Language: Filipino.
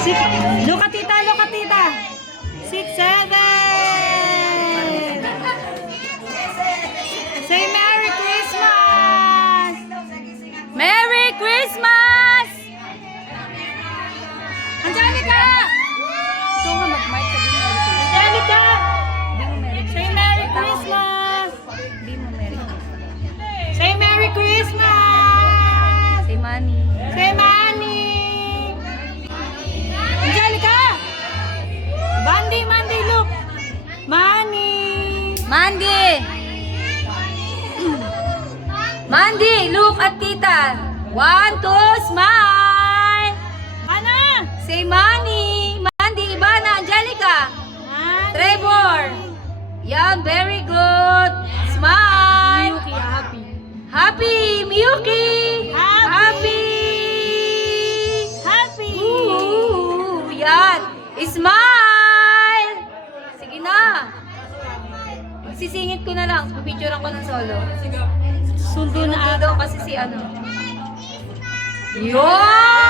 Look at tita, look at tita. 6, 7. Say Merry Christmas! Merry Christmas! Angelica! Ito nga, mag-mic ka din. Angelica! Say Merry Christmas! Hindi mo Merry Christmas. Say Merry Christmas! Say Manny. Say Manny! Angelica! Mandy, look! Manny! Mandy, look at tita. 1, 2, smile! Ana! Say Manny! Mandy, Ivana, Angelica! Trevor! Yan, very good! Smile! Miyuki, happy! Happy! Miyuki! Happy! Happy! Yan! Smile! Sige na! Sisingit ko na lang. Pipicturean ko ng solo. Sundo na daw kasi si ano. Yun!